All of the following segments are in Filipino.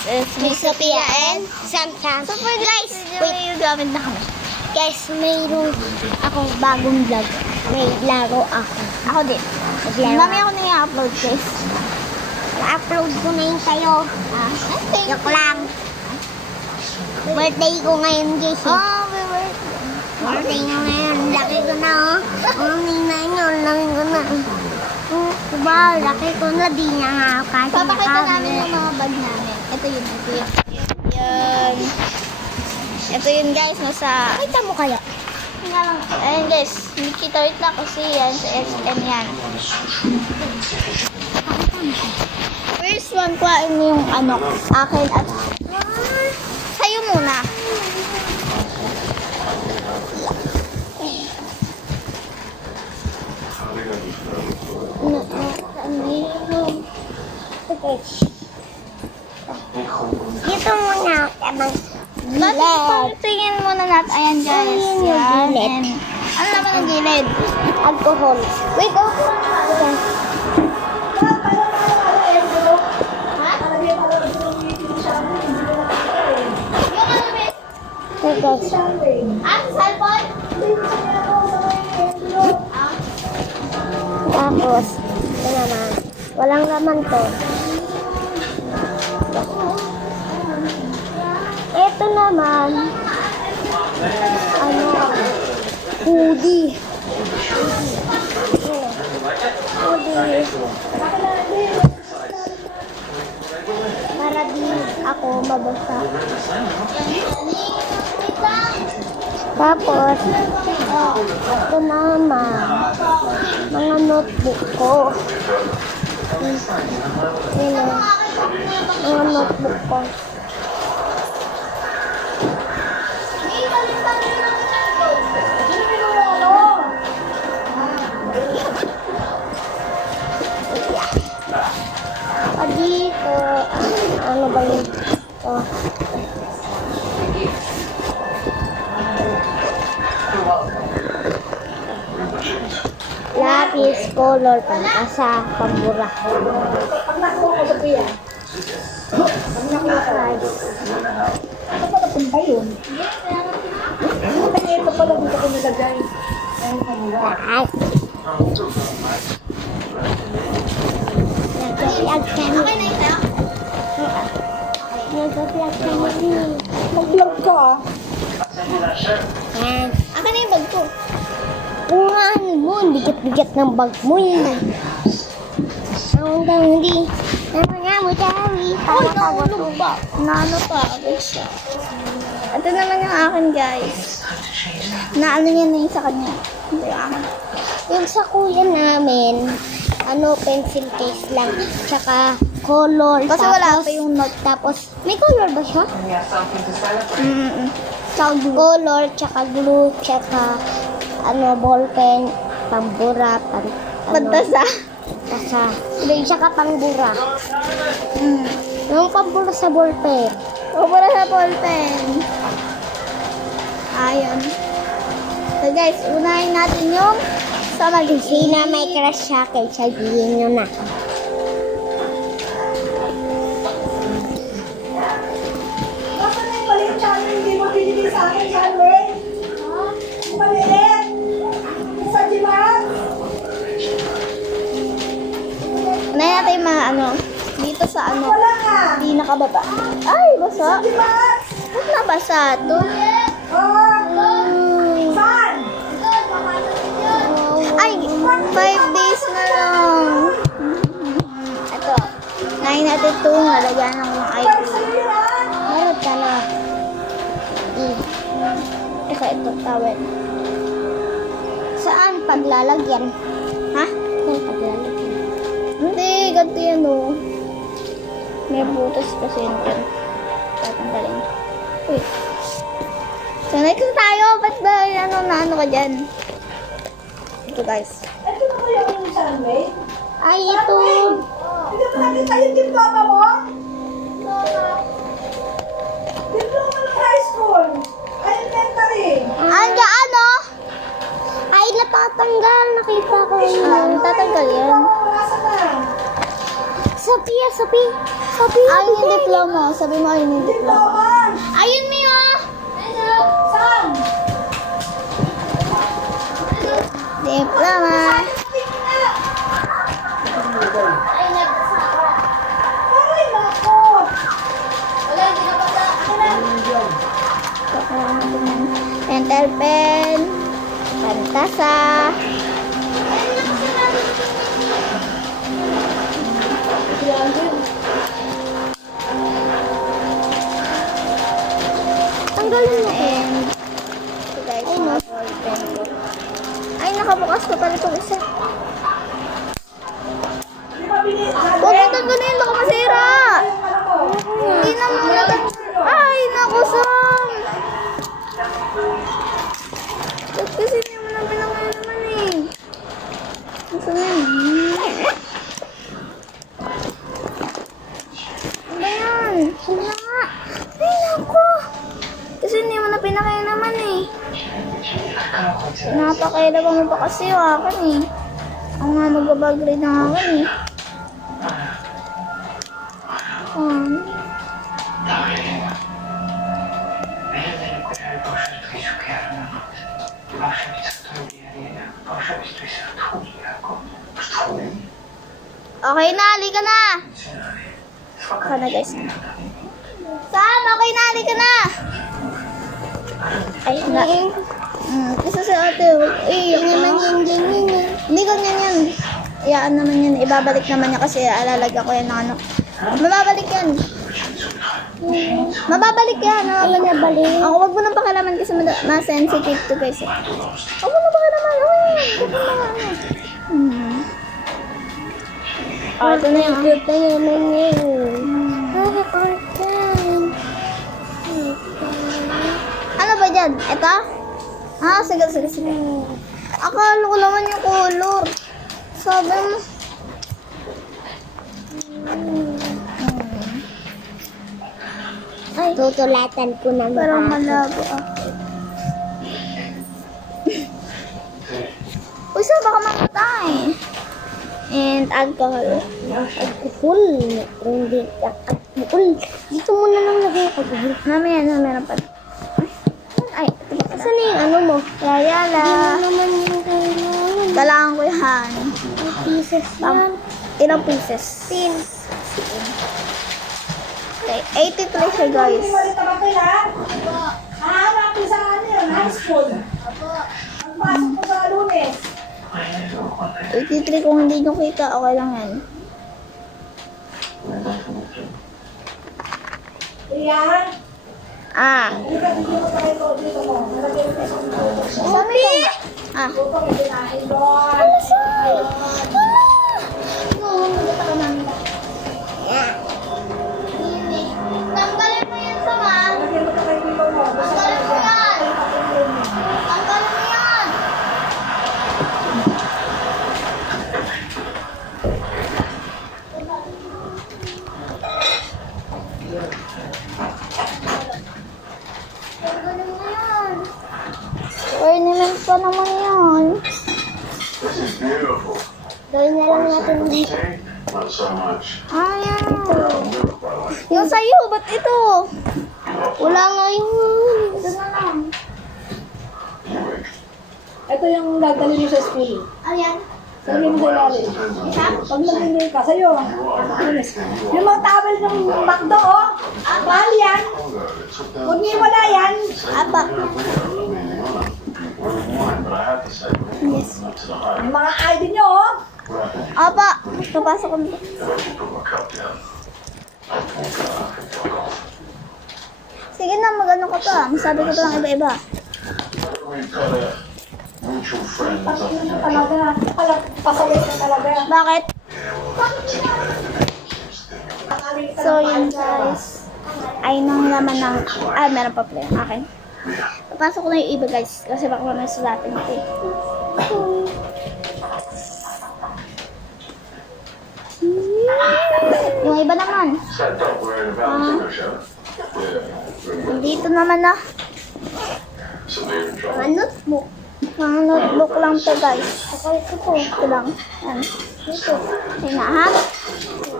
This is Miss Sophia and Sam. So for guys, wait, gamit na kami. Guys, mayroong akong bagong vlog. May laro ako. Ako din. Dami ako na i-upload, guys. I-upload ko na yun kayo. Yok lang. Birthday ko ngayon, guys. Oh, my birthday. Birthday ko ngayon. Laki ko na, oh. Nina yun, laki ko na. Diba, laki ko na. Di niya nga kasi papakita namin yung mga bag namin. Ito yun. Ito yun guys, nasa... Kita mo kaya? Ayun guys, hindi kita wait lang kasi yan sa SM yan. First one, kuhain mo yung ano, akin at sa'yo muna. Dito muna, tamang Gilid. Tingin muna natin. Ayan guys. Yan. And, ano naman ang gilid? Alcohol. Wait, oh. Okay, guys. Cellphone? Tapos, ito naman. Walang laman to. Ito naman, ano, hoodie. Hoodie. Para di ako mabasa. Tapos, ito naman, mga notebook ko. Mga notebook ko. Dito, ano ba yun? Ito. Lapis, color, pangkasa, pambura. Pagnak ko sa kuya. Pagnak ko sa rice. Ano pa napunta yun? Ito pala dito ko nilagay. Ayun pa nila. Nag-vlog kami. Nag-vlog kami. Mag-vlog ka ah. Yan. Akin na yung bag ko. Ungahan mo, bigat-bigat ng bag mo yun. Ang hindi. Naman nga mo, Charlie. Oh, naulog ba? Naano pa? Guys. Ito naman yung akin guys. Naano niya na yung sa kanya. Hindi akin. Yung sa kuya namin, ano, pencil case lang. Tsaka color. Kasi tapos, wala pa yung note. Tapos, may color ba siya? Tsaka glue. Color, tsaka glue, tsaka ano, ballpen, pambura, Pantasa. Tasa. Hindi, tsaka pangbura. Yung pambura sa ballpen. Pabura sa ballpen. Ayun. So guys, unahin natin yung sa Sina may crush sa akin, sabihin nyo na. Basta na yung maliit channel, hindi mo binigay sa akin channel. Yung maliit. Sa Jimat. unahin natin yung mga ano, dito sa ano, Wala nga. hindi nakababa. Ay, basa. Sa Jimat. Ba't nabasa ito? Saan? Ay, 5 days na lang. Ito. Unahin natin ito, nalagyan ng mga Para ID. sa'yo yan. Meron ka na. Ito, tawel. Saan paglalagyan? Ha? Saan paglalagyan? Hindi, ganito yan o. May butas kasi yun dyan. Tatanggalin. Uy. So, next tayo. Ba't ba ano ka dyan? Ito guys. Ito na kaya yung Sunday? Ay, ito. Hindi mo nakita yung diploma mo? Diploma ng high school. Elementary. Anja ano? Ay, natatanggal. Nakita ko yun. Tatanggal yan. Diploma mo, nasa na? Sophia. Ayun yung diploma. Sabi mo ayun yung diploma. Ayun mo yun. Saan? Diploma. Aray, nako. Pentel pen. Pantasa. Tanggalin mo. And ito guys, mga ball pen ko. Ay, nakabukas ko pala itong isa. Di ba binili? Huwag mo tanggalin, baka masira. Hindi na muna ay, naku, Sam. Ba't kasi hindi mo na pinangay naman eh. Nasaan na yun? Ano ba yan? Wala nga. Ay, naku. Kasi hindi mo na pinakay naman eh. Napakailabang mo pa kasi yung akin eh. Ako nga magbabagrade ng akin eh. Okay na, halika na. Okay na guys. Sam, okay na, halika na. Ay, na. Kasi sa ate, yung naman yung ganyan eh. Hindi ganyan yan. Iyaan naman yan. Ibabalik naman niya kasi alalagyan ko yan ng ano. Mababalik yan. Mababalik yan. Mababalik. Ako, wag mo nang pakialaman kasi ma-sensitive to guys. Wag mo nang pakialaman. Oh, ito na yung cute na yun. Ano ba dyan? Ito? Ah, sige. Akala ko naman yung color. Sabi mo. Ay, tutulatan ko na. Parang malabo Uy, saan baka mamatay? And alcohol. Alcohol. Hindi. Alcohol. Dito muna lang lagay ako. Mamaya pa. Ay, saan na yung ano mo? Yayala. Hindi mo naman yung kailangan. Kailangan ko yan. Pieces yan. Ilang pieces? Pins. Okay, 83 siya guys. Hindi mo rin tabakil ha? Hahanap ko sa ano yun, high school. Ang pasok ko sa Lunes. 83 kung hindi nyo kita, okay lang yan. Riyan. Dito mo. Mami! Upang itinahin doon. Tanggalin mo yan, Sama. Lagyan mo ito kay Pilo mo. Tanggalin mo yan. Tanggalin mo yan. Tanggalin mo yan. Ornament pa naman yan. This is beautiful. Gawin na lang natin dito. Not so much. Ayan. Milk, by the way. Yung sa'yo, ba't ito? Wala nga yun. Ito na lang. Anyway, Ito yung dadali niyo sa school. Ayan. Sabi mo sa ilalim. Pag nag-enjoy ka, sa'yo. Lunes. Yung mga towel ng McDo, oh. Mahal yan. Huwag niyo wala yan. Apa. Yes. Yung mga ID niyo, oh. Apa. Papasok ko nito. Sige na, mag-ano ka pa. Masabi ko pa lang iba-iba. Mutual friends up Pag-inom here. talaga. Pasaway ka talaga. Bakit? Pakaling ka So, ng yun paalsa. guys. Ay, nang laman ng... Ay, meron pa pala. Okay. Papasok ko na yung iba guys. Kasi baka mamaya sulatin ito eh. Yung iba naman. So don't worry about it, show. Yeah. Dito naman na. So they're in trouble. Mga notebook. Mga notebook lang to guys. Ito lang. Yan. Dito. Ayun na ha.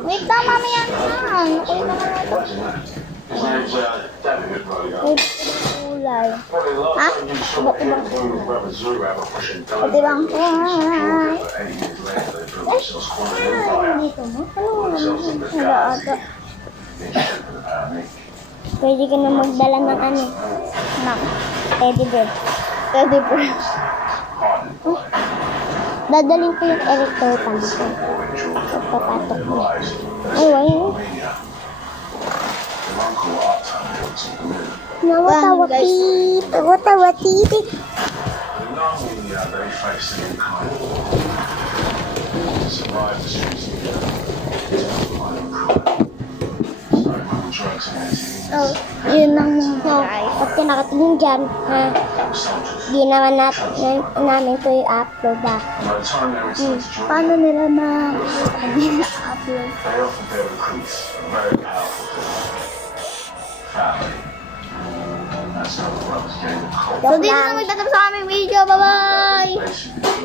Wait lang, mamaya na. Nakuha na nga ito. His name's David Radio. May kulay. Probably the last Huh? time you saw him with Brother Zurab pushing down. Pati bang kulay. 8 years later, they put themselves quite an empire. Dito mo? Wala ata. Being stupid about me. Pwede ka na magdala ng ano, Nak. teddy bear. Teddy bear. Dadalhin ko yung elector pan ko. Pagpapatok mo. Ay, wala. Nawatawati. Nawatawati. Oh, yun ang So, pag kinakatingin dyan, di naman namin ito i-upload ba? paano nila ma-upload? They often bear recruits, very powerful family. That's how the brothers gain the cult. So, dito na magtatapos sa aming video. Bye-bye! Basically,